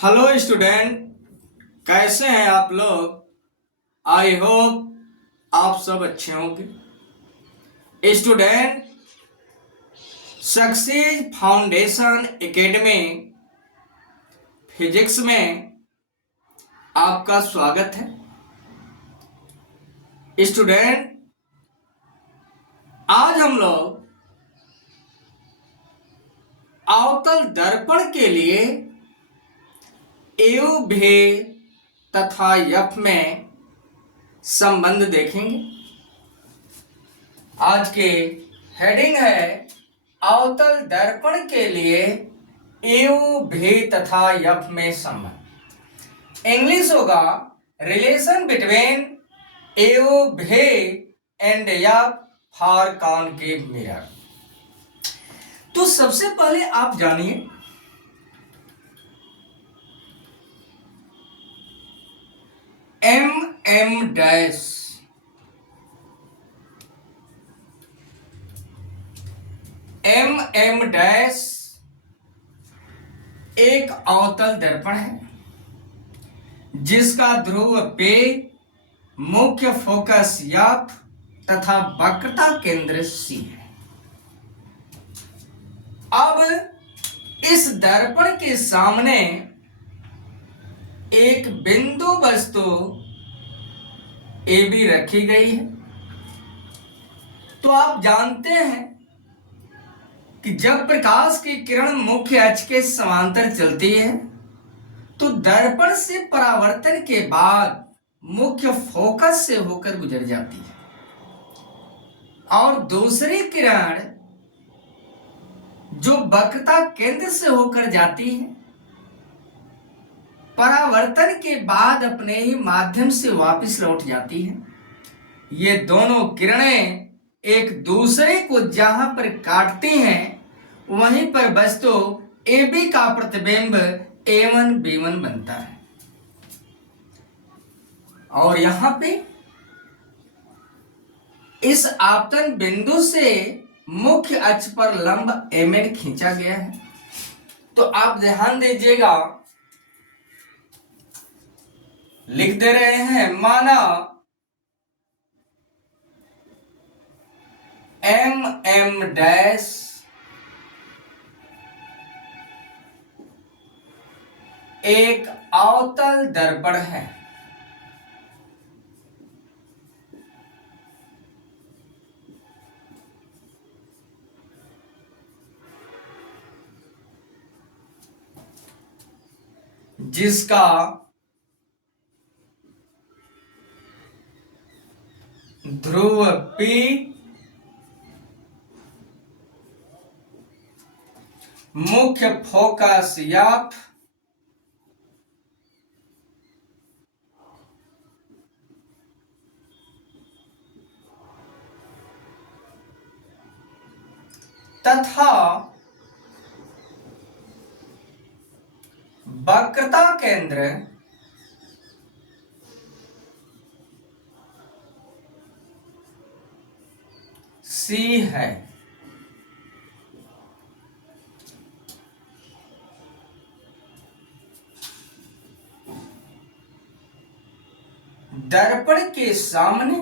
Hello student. कैसे हैं आप लोग। आई होप आप सब अच्छे होंगे। Student, success foundation academy physics में आपका स्वागत है। स्टूडेंट, आज हम लोग अवतल दर्पण के लिए एव भे तथा यफ में संबंध देखेंगे। आज के हेडिंग है अवतल दर्पण के लिए एव भे तथा यफ में संबंध। इंग्लिश होगा relation between u v and f for concave mirror. तो सबसे पहले आप जानिए M M dash M M dash एक अवतल दर्पण है जिसका ध्रुव पे, मुख्य फोकस एफ तथा वक्रता केंद्र सी है। अब इस दर्पण के सामने एक बिंदु वस्तु ए बी रखी गई है। तो आप जानते हैं कि जब प्रकाश की किरण मुख्य अक्ष के समांतर चलती है तो दर्पण से परावर्तन के बाद मुख्य फोकस से होकर गुजर जाती है और दूसरी किरण जो वक्रता केंद्र से होकर जाती है परावर्तन के बाद अपने ही माध्यम से वापस लौट जाती है। ये दोनों किरणें एक दूसरे को जहां पर काटती हैं वहीं पर वस्तु AB का प्रतिबिंब A1 B1 बनता है और यहां पे इस आपतन बिंदु से मुख्य अक्ष पर लंब MN खींचा गया है। तो आप ध्यान दीजिएगा, लिख दे रहे हैं, माना एम एम डैश एक अवतल दर्पण है जिसका ध्रुव P, मुख्य फोकस F तथा वक्रता केंद्र C है। दर्पण के सामने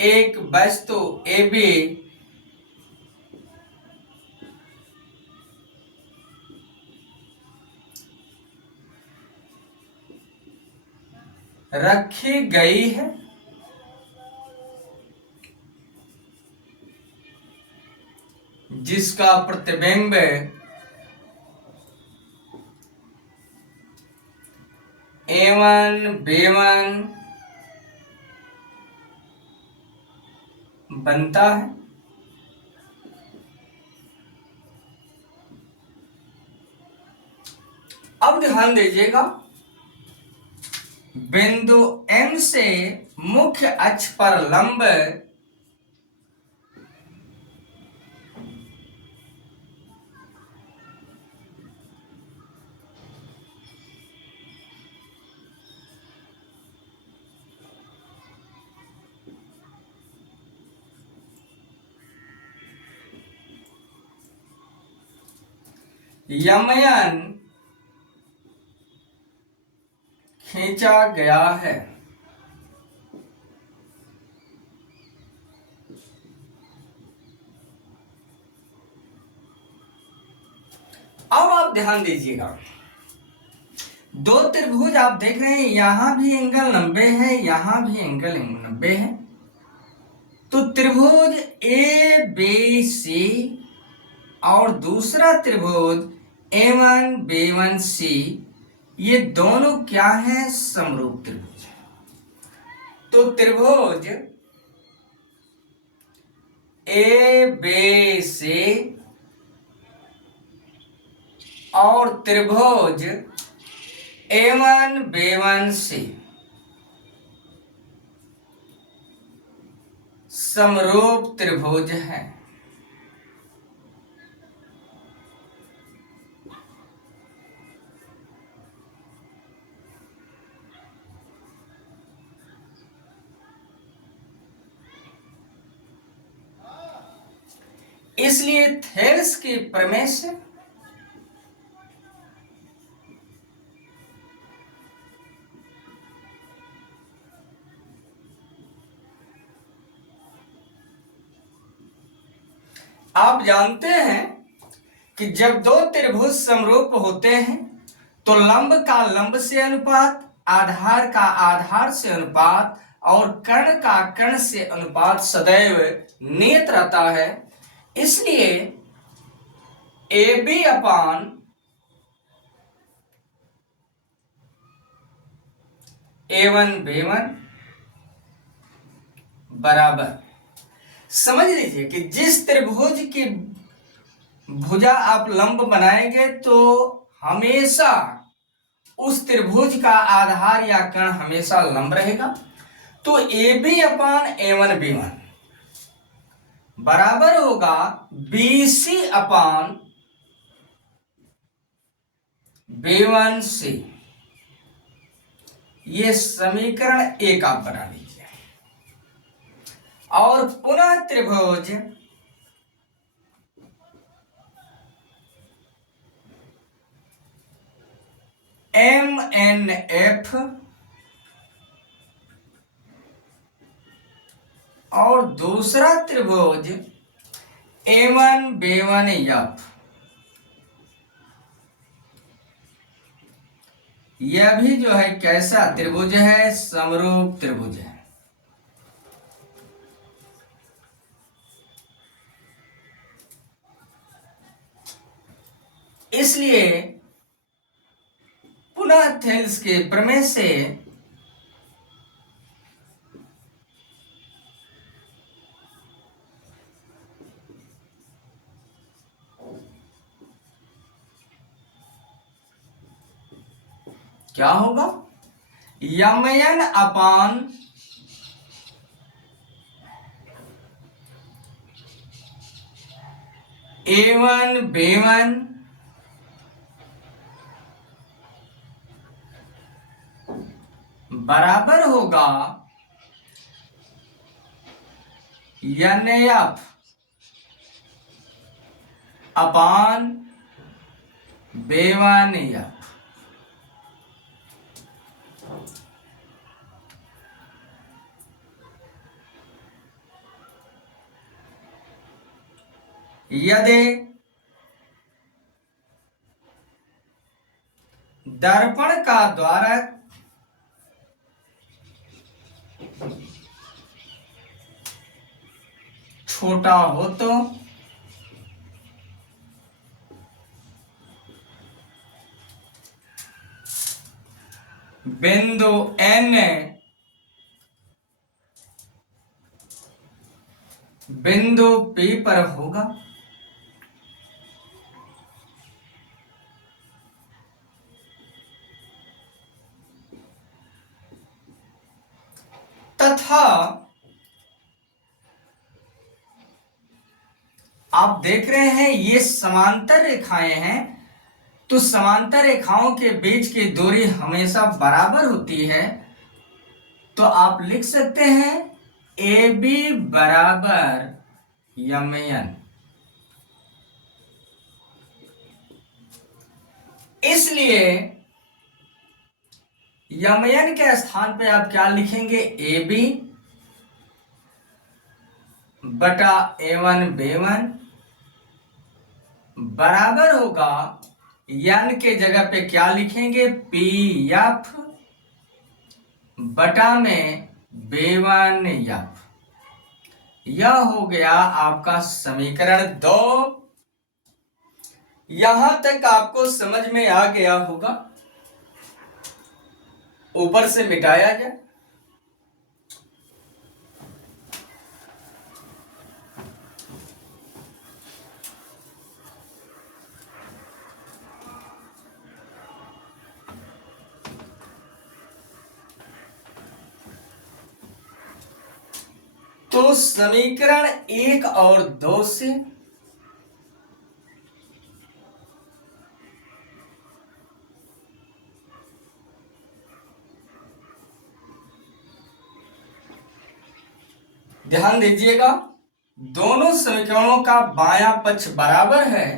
एक वस्तु AB रखी गई है जिसका प्रतिबिंब A1 B1 बनता है। अब ध्यान दीजिएगा, बिंदु M से मुख्य अक्ष पर लंब यमयन खींचा गया है। अब आप ध्यान दीजिएगा, दो त्रिभुज आप देख रहे हैं, यहां भी एंगल 90 है, यहां भी एंगल 90 है। तो त्रिभुज ए बी सी और दूसरा त्रिभुज A1B1C, ये दोनों क्या है? समरूप त्रिभुज। तो त्रिभुज ABC और त्रिभुज A1B1C समरूप त्रिभुज है। इसलिए थेल्स की प्रमेय से आप जानते हैं कि जब दो त्रिभुज समरूप होते हैं तो लंब का लंब से अनुपात, आधार का आधार से अनुपात और कर्ण का कर्ण से अनुपात सदैव नियत रहता है। इसलिए AB अपान A1B1 बराबर, समझ लीजिए कि जिस त्रिभुज की भुजा आप लंब बनाएंगे तो हमेशा उस त्रिभुज का आधार या कर्ण हमेशा लंब रहेगा। तो AB अपान A1B1 बराबर होगा BC अपान B1C। ये समीकरण 1 आप बना लीजिए। और पुनः त्रिभुज MNF और दूसरा त्रिभुज A1B1F, यह भी जो है कैसा त्रिभुज है? समरूप त्रिभुज है। इसलिए पुनः थेल्स के प्रमेय से क्या होगा? यमयन अपान A1B1 बराबर होगा NF अपान B1F। यदि दर्पण का द्वारक छोटा हो तो बिंदु N बिंदु P पर होगा। तथा आप देख रहे हैं ये समांतर रेखाएं हैं, तो समांतर रेखाओं के बीच की दूरी हमेशा बराबर होती है। तो आप लिख सकते हैं AB बराबर यमयन। इसलिए यमयन के स्थान पे आप क्या लिखेंगे, ए बी बटा A1 B1 बराबर होगा, यन के जगह पे क्या लिखेंगे, पी एफ बटा में B1 एफ। यह हो गया आपका समीकरण 2। यहां तक आपको समझ में आ गया होगा। ऊपर से मिटाया जाए। तो समीकरण 1 और 2 से ध्यान दीजिएगा, दोनों समीकरणों का बायां पक्ष बराबर है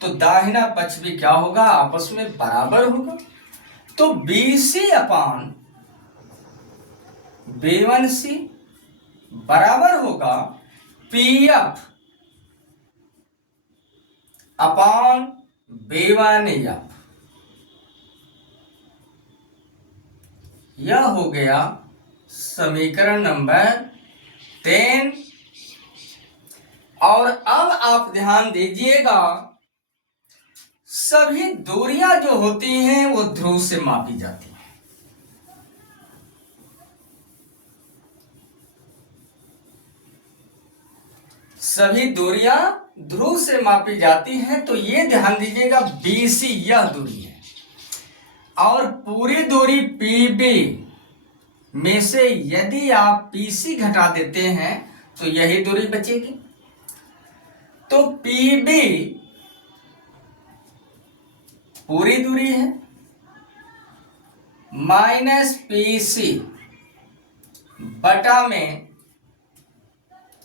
तो दाहिना पक्ष भी क्या होगा, आपस में बराबर होगा। तो BC अपान B1C बराबर होगा PF अपान B1F। यह हो गया समीकरण नंबर 10। और अब आप ध्यान दीजिएगा, सभी दूरियां जो होती हैं वो ध्रुव से मापी जाती हैं। सभी दूरियां ध्रुव से मापी जाती हैं। तो ये ध्यान दीजिएगा, BC यह दूरी है और पूरी दूरी PB में से यदि आप PC घटा देते हैं तो यही दूरी बचेगी। तो PB पूरी दूरी है माइनस PC बटा में,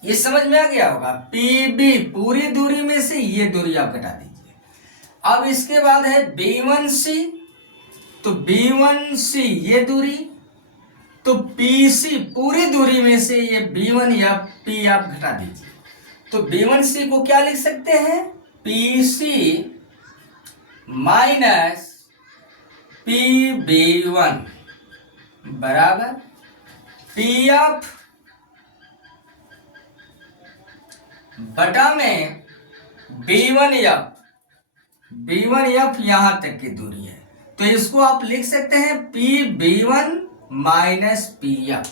ये समझ में आ गया होगा, PB पूरी दूरी में से ये दूरी आप घटा दीजिए। अब इसके बाद है B1C, तो B1C ये दूरी, तो PC पूरी दूरी में से ये B1 या P आप घटा दीजिए। तो B1C को क्या लिख सकते हैं, PC माइनस PB1 बराबर PF बटा में B1F। B1F यहां तक की दूरी है तो इसको आप लिख सकते हैं PB1 माइनस PF।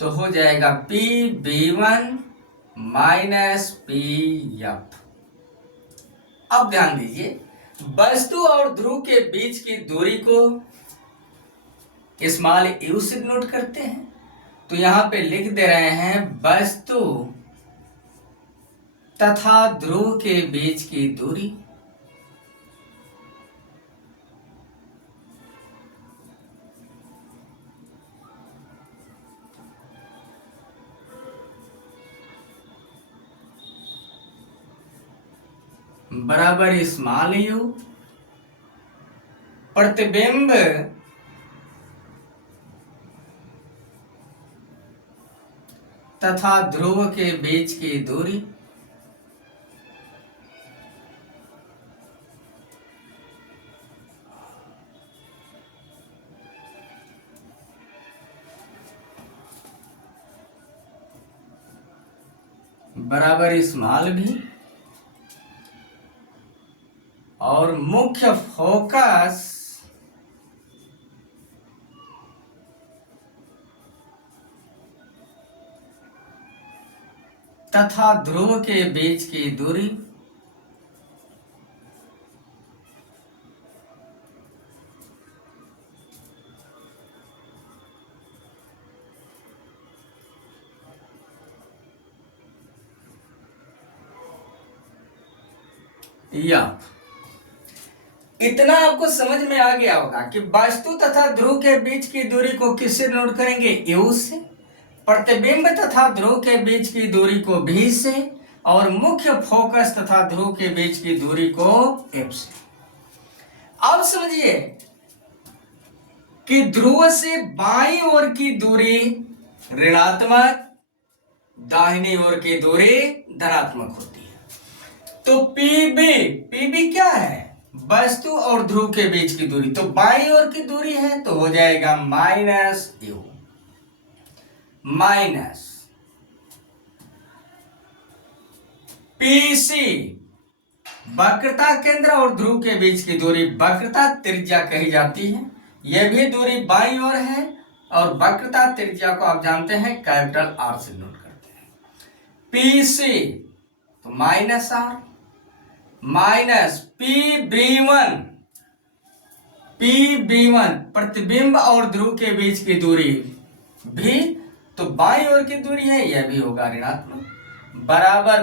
तो हो जाएगा PB1 माइनस PF। अब ध्यान दीजिए, वस्तु और ध्रुव के बीच की दूरी को स्मॉल u से नोट करते हैं। तो यहां पे लिख दे रहे हैं, वस्तु तथा ध्रुव के बीच की दूरी बराबर स्मॉल u प्रतिबिंब तथा ध्रुव के बीच की दूरी बराबर स्मॉल भी, और मुख्य फोकस तथा ध्रुव के बीच की दूरी या। इतना आपको समझ में आ गया होगा कि वस्तु तथा ध्रुव के बीच की दूरी को किससे नोट करेंगे, u से, प्रतिबिंब तथा ध्रुव के बीच की दूरी को v से, और मुख्य फोकस तथा ध्रुव के बीच की दूरी को f से। अब समझिए कि ध्रुव से बाईं ओर की दूरी ऋणात्मक, दाहिनी ओर की दूरी धनात्मक होती है। तो पीबी क्या है? वस्तु और ध्रुव के बीच की दूरी। तो बाईं ओर की दूरी है तो हो जाएगा माइनस यू, माइनस पीसी वक्रता केंद्र और ध्रुव के बीच की दूरी वक्रता त्रिज्या कही जाती है। यह भी दूरी बाईं ओर है और वक्रता त्रिज्या को आप जानते हैं कैपिटल आर से नोट करते हैं। पीसी तो माइनस आर, माइनस पीबी1 प्रतिबिंब और ध्रुव के बीच की दूरी भी तो बाईं ओर की दूरी है, यह भी होगा ऋणात्मक, बराबर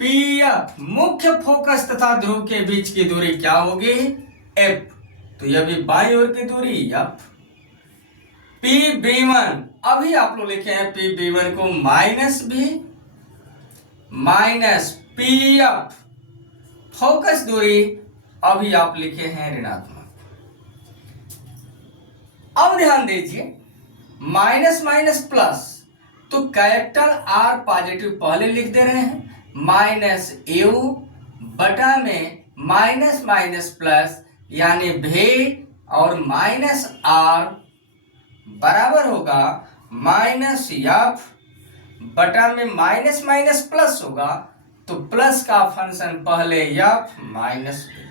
पीएफ मुख्य फोकस तथा ध्रुव के बीच की दूरी क्या होगी? एफ, तो यह भी बाईं ओर की दूरी एफ। पीबी1 अभी आप लोग लिखे हैं पीबी1 को माइनस भी, माइनस पीएफ फोकस दूरी अभी आप लिखे हैं ऋणात्मक। अब ध्यान दीजिए माइनस माइनस प्लस, तो कैपिटल आर पॉजिटिव पहले लिख दे रहे हैं, माइनस यू बटा में माइनस माइनस प्लस यानी भी, और माइनस आर बराबर होगा माइनस एफ बटा में माइनस माइनस प्लस होगा, तो प्लस का फंक्शन पहले एफ माइनस बी।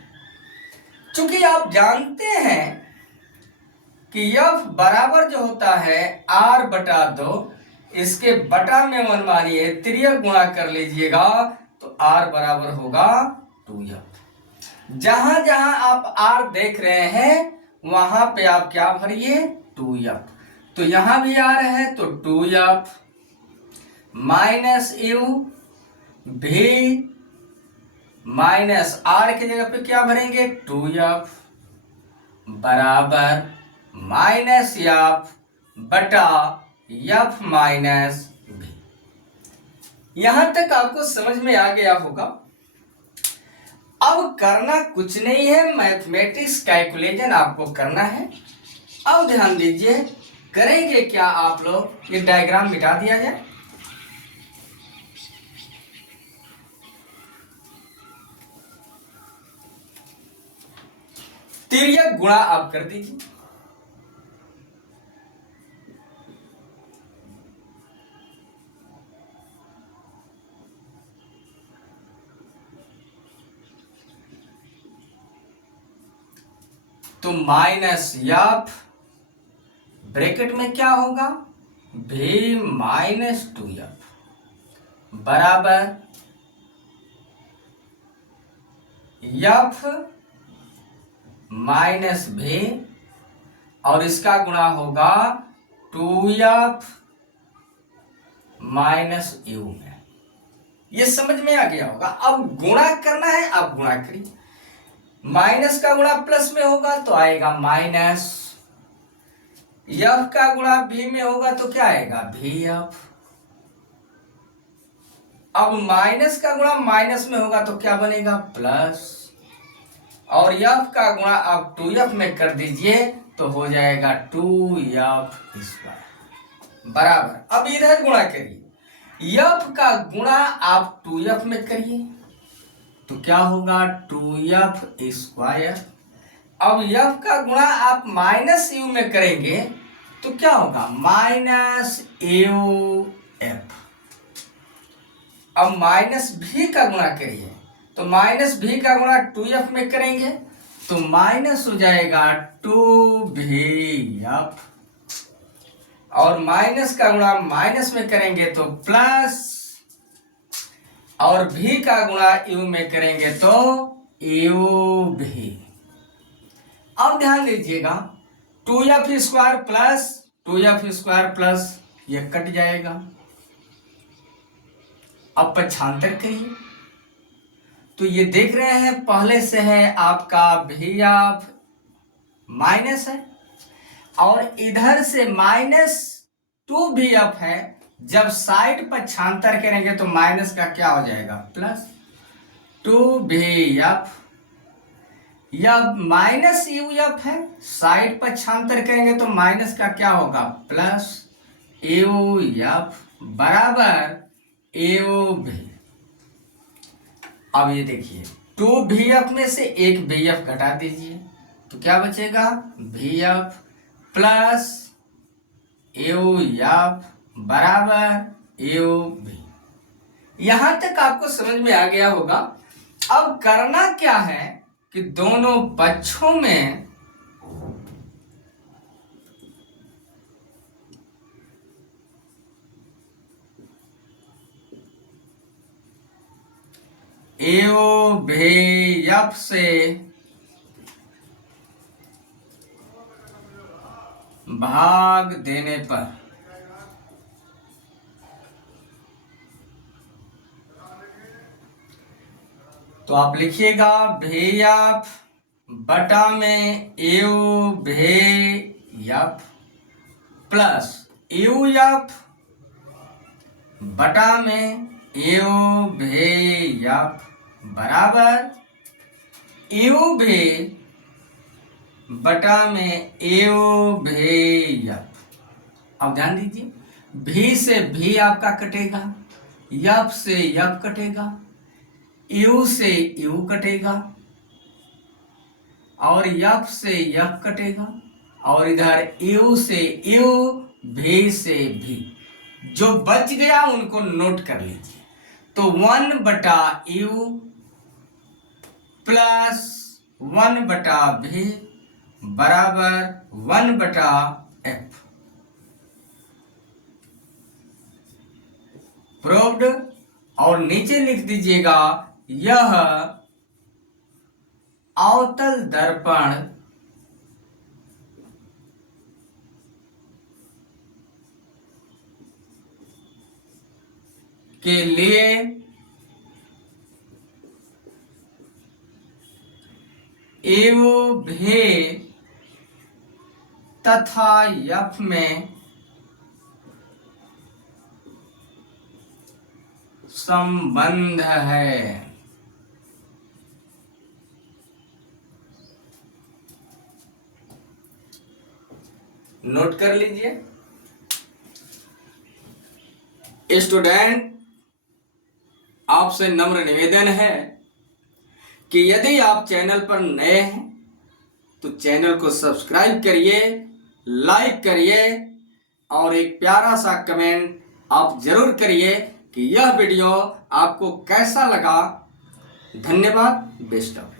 चूंकि आप जानते हैं कि एफ बराबर जो होता है आर बटा 2, इसके बटा में मन मानिए तिर्यक गुणा कर लीजिएगा तो आर बराबर होगा 2f। जहां जहां आप आर देख रहे हैं वहां पे आप क्या भरिए? 2f। तो यहां भी आर है तो 2f माइनस यू भी माइनस आर की जगह पे क्या भरेंगे? 2f बराबर माइनस एफ बटा एफ माइनस बी। यहां तक आपको समझ में आ गया होगा। अब करना कुछ नहीं है, मैथमेटिक्स कैलकुलेशन आपको करना है। अब ध्यान दीजिए करेंगे क्या आप लोग, ये डायग्राम मिटा दिया जाए। तिर्यक गुणा आप कर दीजिए। तो माइनस एफ ब्रैकेट में क्या होगा? भी माइनस 2f बराबर एफ माइनस भी, और इसका गुणा होगा 2f माइनस यू में। ये समझ में आ गया होगा। अब गुणा करना है, आप गुणा करिए। माइनस का गुणा प्लस में होगा तो आएगा माइनस, एफ का गुणा भी में होगा तो क्या आएगा? भी एफ। अब माइनस का गुणा माइनस में होगा तो क्या बनेगा? प्लस, और एफ का गुणा आप 2f में कर दीजिए तो हो जाएगा 2f² बराबर। अब इधर गुणा करिए, एफ का गुणा आप 2f में करिए तो क्या होगा? 2f²। अब एफ का गुणा आप माइनस यू में करेंगे तो क्या होगा? Minus U F. अब माइनस भी का गुणा करिए तो माइनस भी का गुणा 2f में करेंगे तो माइनस हो जाएगा 2vf, और माइनस का गुणा माइनस में करेंगे तो प्लस, और भी का गुणा यू में करेंगे तो यू भी। अब ध्यान दीजिएगा 2f² प्लस 2f² प्लस ये कट जाएगा। अब पक्षांतर करिए तो ये देख रहे हैं पहले से है आपका vf माइनस है, और इधर से माइनस 2vf है। जब साइड पक्षांतर करेंगे तो माइनस का क्या हो जाएगा? प्लस 2vf यह माइनस यू एफ है, साइड पक्षांतर करेंगे तो माइनस का क्या होगा, प्लस यू एफ बराबर यू भी। अब ये देखिए 2 भी एफ में से एक भी एफ घटा दीजिए तो क्या बचेगा, भी एफ प्लस यू एफ बराबर यू भी। यहां तक आपको समझ में आ गया होगा। अब करना क्या है कि दोनों पक्षों में एओ भेयप से भाग देने पर तो आप लिखिएगा भेयप बटा में एओ भेयप प्लस यू एफ बटा में एओ भेयप बराबर यू भी बटा में एओ भेयप। अब ध्यान दीजिए, भी से भी आपका कटेगा, यप से यप कटेगा, यू से यू कटेगा और यप से यप कटेगा और इधर यू से यू, भी से भी। जो बच गया उनको नोट कर लीजिए। तो 1 बटा यू प्लस 1 बटा भी बराबर 1 बटा एफ। प्रूव्ड। और नीचे लिख दीजिएगा यह अवतल दर्पण के लिए एओ भे तथा यफ में संबंध है। नोट कर लीजिए स्टूडेंट, आपसे नम्र निवेदन है कि यदि आप चैनल पर नए हैं तो चैनल को सब्सक्राइब करिए, लाइक करिए और एक प्यारा सा कमेंट आप जरूर करिए कि यह वीडियो आपको कैसा लगा। धन्यवाद। Best of.